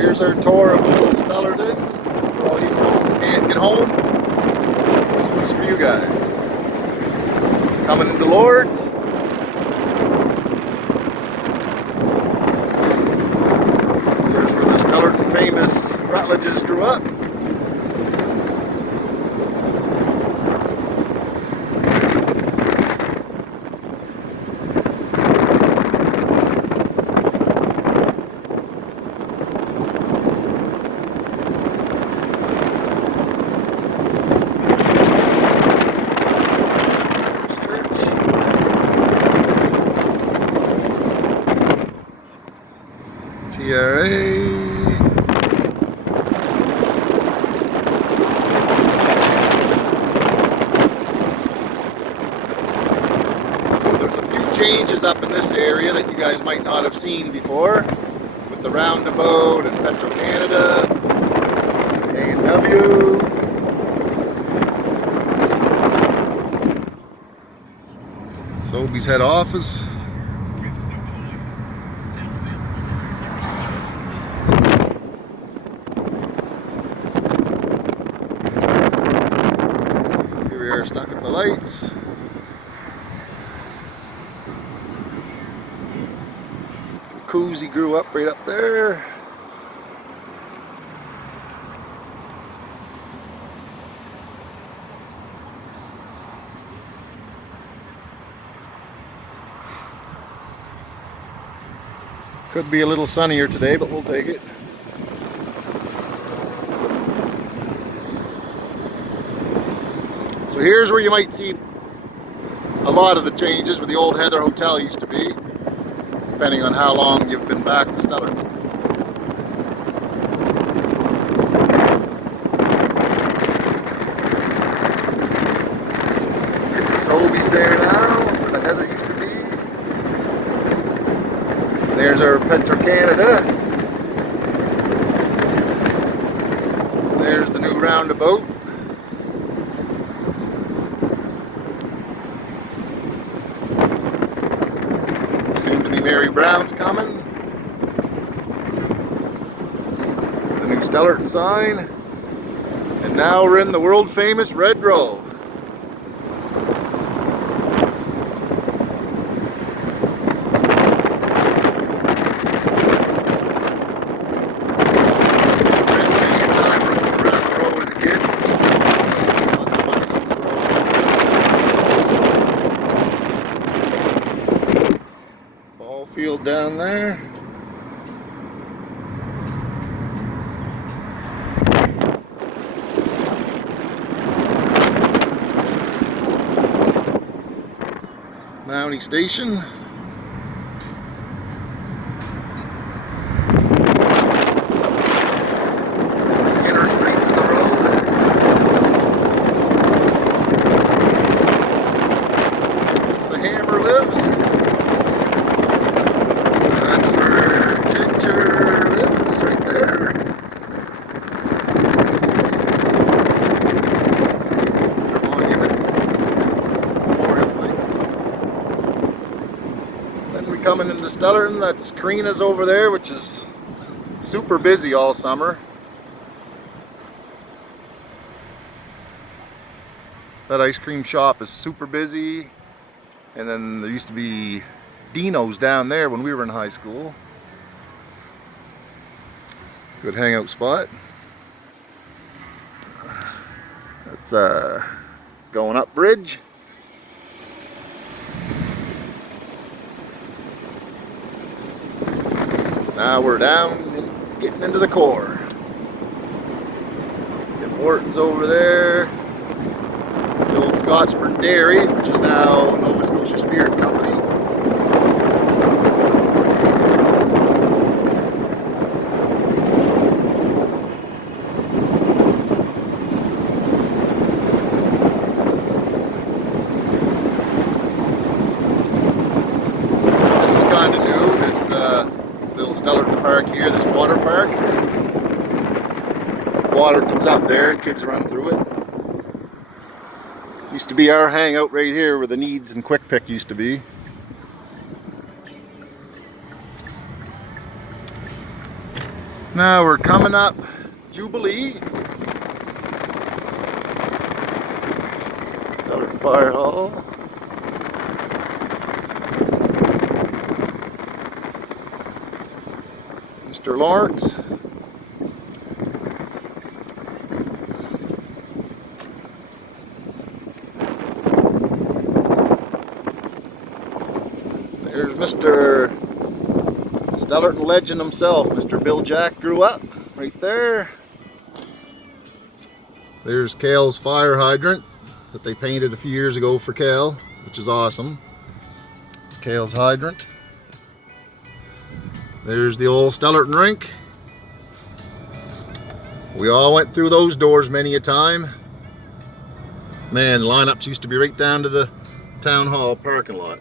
Here's our tour of little Stellarton. For all you folks that can't get home, this one's for you guys. Coming into Lords. Here's where the Stellarton famous Rutledges grew up. TRA. So there's a few changes up in this area that you guys might not have seen before, with the roundabout and Petro-Canada, A&W. Sobeys head office. Stuck at the lights. Jacuzzi grew up right up there. Could be a little sunnier today, but we'll take it. So here's where you might see a lot of the changes where the old Heather Hotel used to be, depending on how long you've been back to Stellarton. Sobeys there now, where the Heather used to be. There's our Petro-Canada. There's the new roundabout. Mary Brown's coming. The new Stellarton sign. And now we're in the world famous Red Row. Field down there. Mountie Station. Inner streets of the road. Where the Hammer lives. Coming into Stellarton, that's Karina's over there, which is super busy all summer. That ice cream shop is super busy. And then there used to be Dino's down there when we were in high school. Good hangout spot. That's going up bridge. Now we're down and getting into the core. Tim Hortons over there. The old Scotchburn Dairy, which is now Nova Scotia Spirit Company. This is kind of new, this little Stellarton park here, this water park. Water comes up there and kids run through it. Used to be our hangout right here where the Needs and Quick Pick used to be. Now we're coming up Jubilee. Stellarton Fire Hall. Mr. Lawrence. There's Mr. Stellarton legend himself, Mr. Bill Jack grew up right there. There's Cale's fire hydrant that they painted a few years ago for Cale, which is awesome. It's Cale's hydrant. There's the old Stellarton rink. We all went through those doors many a time. Man, the lineups used to be right down to the town hall parking lot.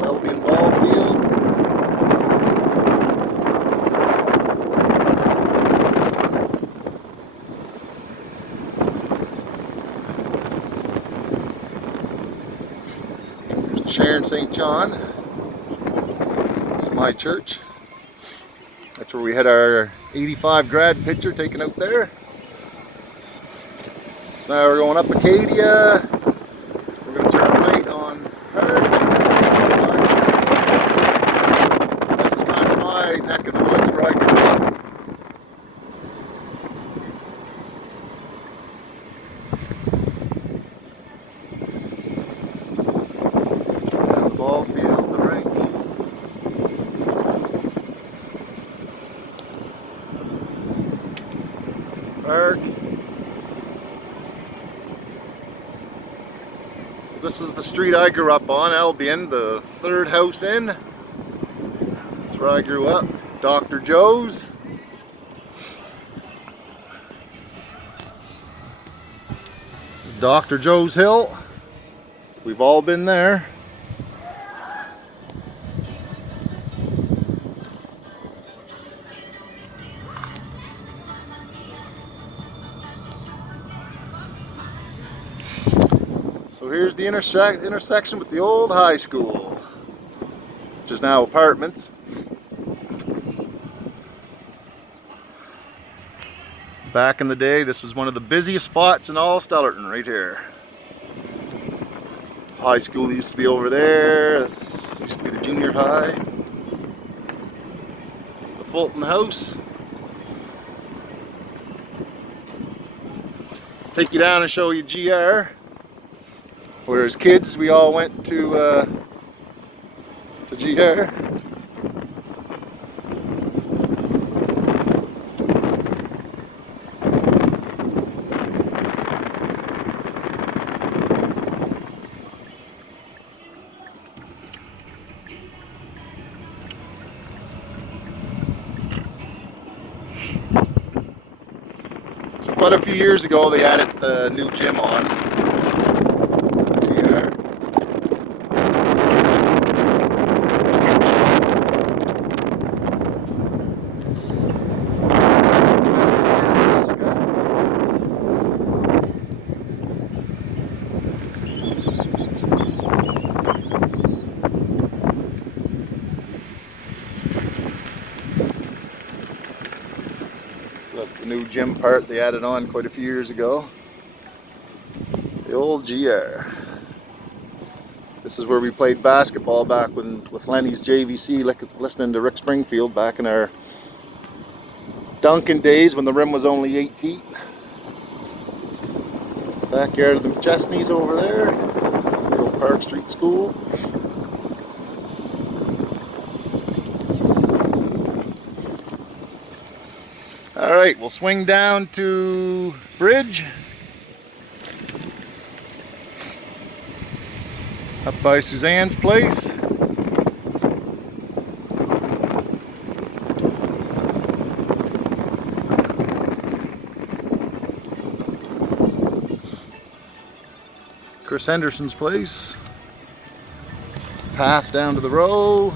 Albion ball field. There's the Sharon St. John. It's my church. That's where we had our 85 grad picture taken out there. So now we're going up Acadia. We're going to turn right on Park. So this is kind of my neck of the woods where I grew up. And the ball field, the rink. Park. So this is the street I grew up on, Albion, the third house in. That's where I grew up. Dr. Joe's. This is Dr. Joe's Hill. We've all been there. So here's the intersection with the old high school, which is now apartments. Back in the day, this was one of the busiest spots in all Stellarton, right here. High school used to be over there. This used to be the junior high. The Fulton House. Take you down and show you GR. Where as kids we all went to GR. So quite a few years ago they added the new gym on. That's the new gym part they added on quite a few years ago. The old GR. This is where we played basketball back with Lenny's JVC, listening to Rick Springfield back in our Duncan days when the rim was only 8 feet. Backyard of the McChesneys over there. The old Park Street School. Alright, we'll swing down to Bridge. Up by Suzanne's place. Chris Henderson's place. Path down to the row.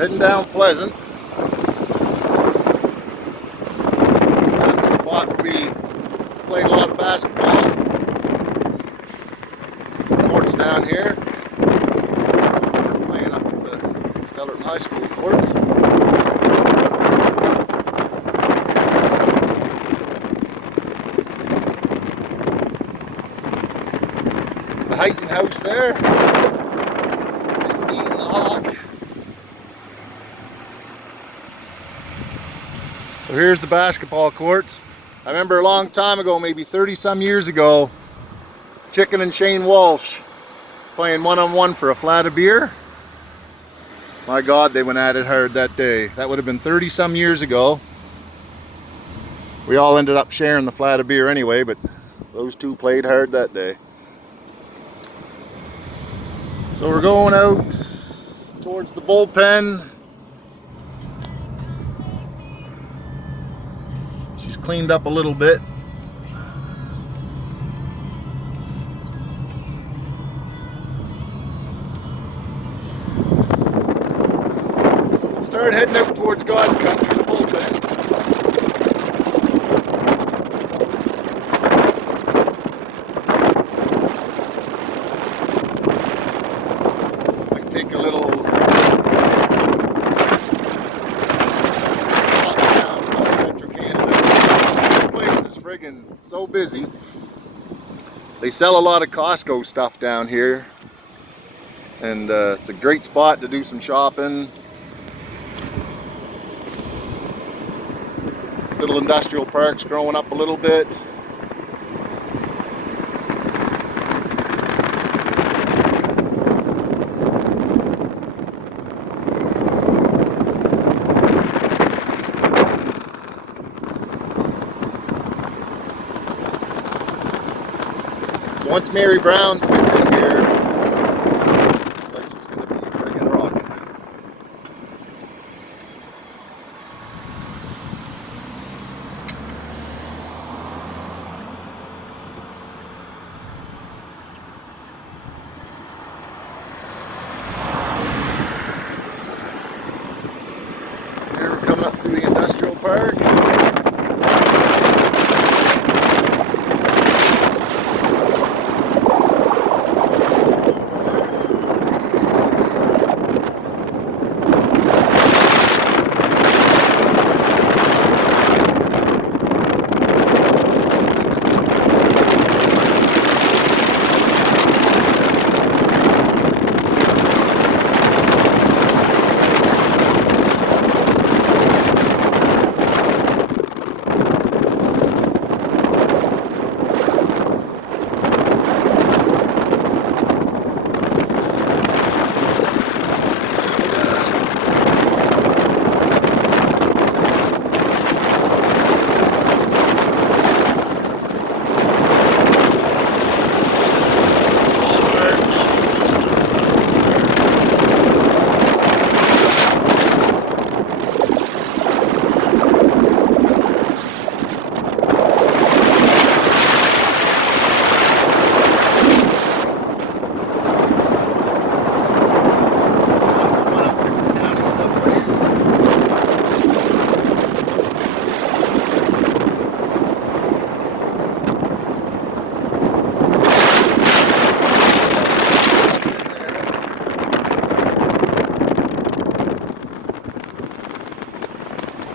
Heading down Pleasant. Down to the spot where we played a lot of basketball. Courts down here. We're playing up at the Stellarton High School courts. The Highton house there. Eating the hog. So here's the basketball courts. I remember a long time ago, maybe 30 some years ago, Chicken and Shane Walsh playing one-on-one for a flat of beer. My God, they went at it hard that day. That would have been 30 some years ago. We all ended up sharing the flat of beer anyway, but those two played hard that day. So we're going out towards the bullpen. She's cleaned up a little bit. So we'll start heading out towards God's country, the bullpen. Might take a little stop down by Metro Canada. The place is friggin' so busy. They sell a lot of Costco stuff down here, and it's a great spot to do some shopping. Little industrial parks growing up a little bit. So once Mary Brown's gets in here, this place is going to be friggin' rocking. Here we're coming up through the industrial park.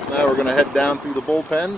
Now we're going to head down through the bullpen.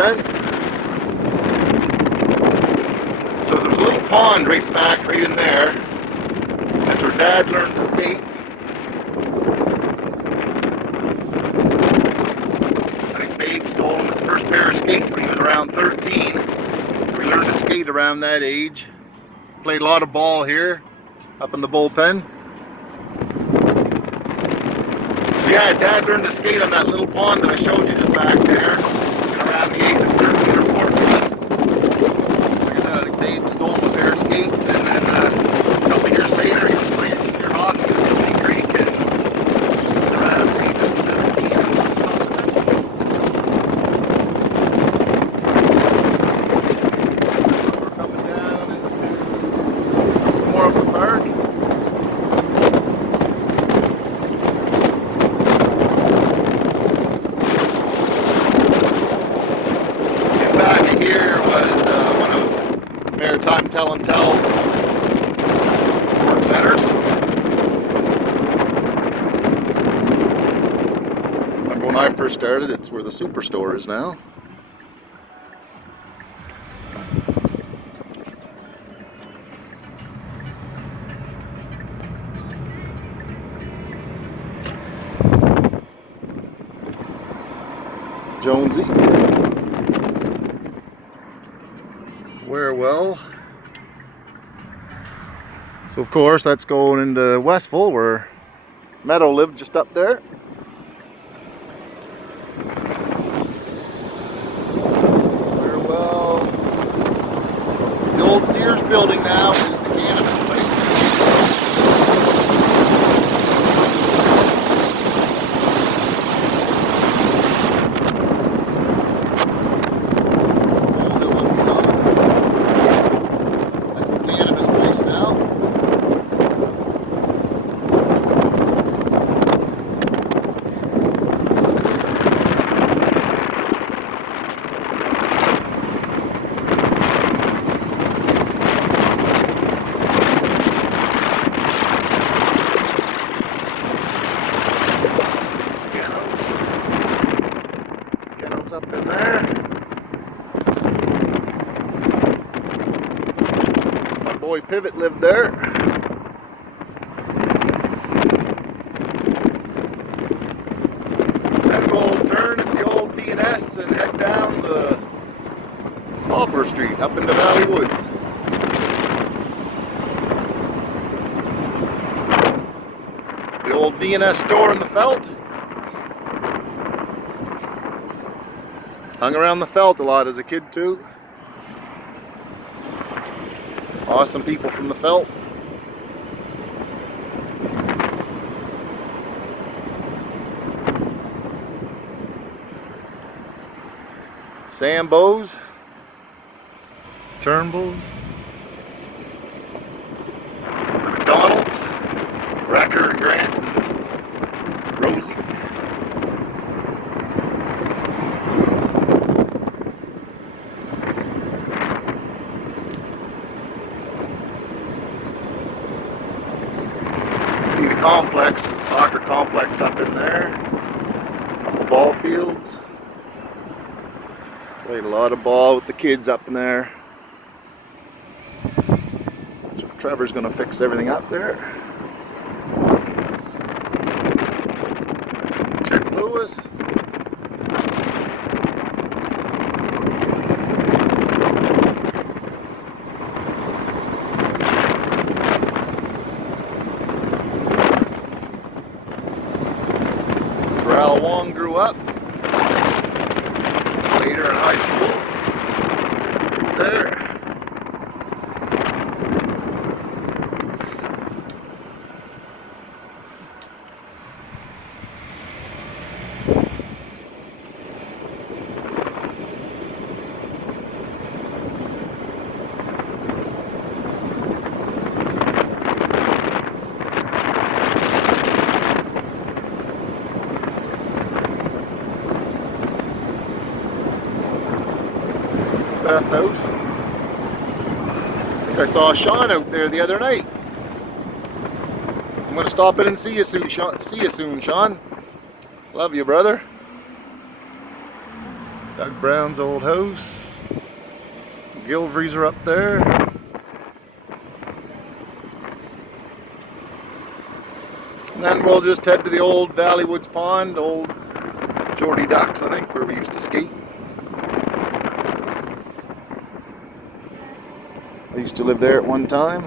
bullpen. So there's a little pond right back, right in there. That's where Dad learned to skate. I think Babe stole him his first pair of skates when he was around 13. So we learned to skate around that age. Played a lot of ball here, up in the bullpen. So yeah, Dad learned to skate on that little pond that I showed you just back there, around the age of 13 or 14. Like I said, I think Babe stole him a pair of skates, and then a couple of years later, he was playing junior hockey in Stony Creek, and around the age of 17, we're coming down into some more of the park. Maritime Tell and Tells work centers. Remember when I first started, it's where the Superstore is now. Jonesy. Well, so of course that's going into Westville where Meadow lived just up there. Well, the old Sears building now is the cannabis place. Up in there. My boy Pivot lived there. Then we'll turn at the old B&S and head down the Poplar Street up into Valley Woods. The old B&S store in the Felt. Hung around the Felt a lot as a kid too. Awesome people from the Felt. Sambo's, Turnbull's, McDonald's, Wrecker and Grant, Rosie. See the complex, soccer complex up in there, on the ball fields. Played a lot of ball with the kids up in there. So Trevor's gonna fix everything up there. Check Lewis. Al Wong grew up. Later in high school. He was there. Beth house. I think I saw Sean out there the other night. I'm gonna stop in and see you soon, Sean. Love you, brother. Doug Brown's old house. Gilveries are up there. And then we'll just head to the old Valley Woods Pond, old Geordie Ducks, I think, where we used to skate. I used to live there at one time,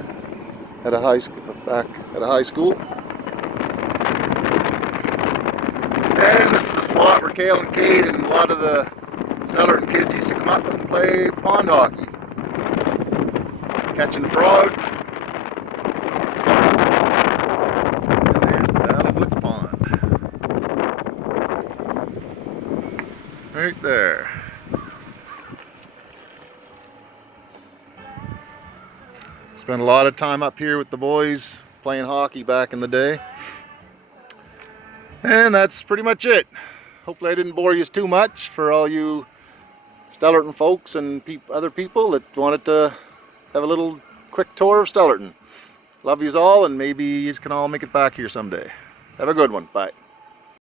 at a high school. And this is the spot where Cale and Kate and a lot of the Stellarton kids used to come up and play pond hockey, catching frogs. And there's the Valley Woods Pond, right there. Spent a lot of time up here with the boys playing hockey back in the day. And that's pretty much it. Hopefully I didn't bore you too much for all you Stellarton folks and other people that wanted to have a little quick tour of Stellarton. Love yous all, and maybe yous can all make it back here someday. Have a good one. Bye.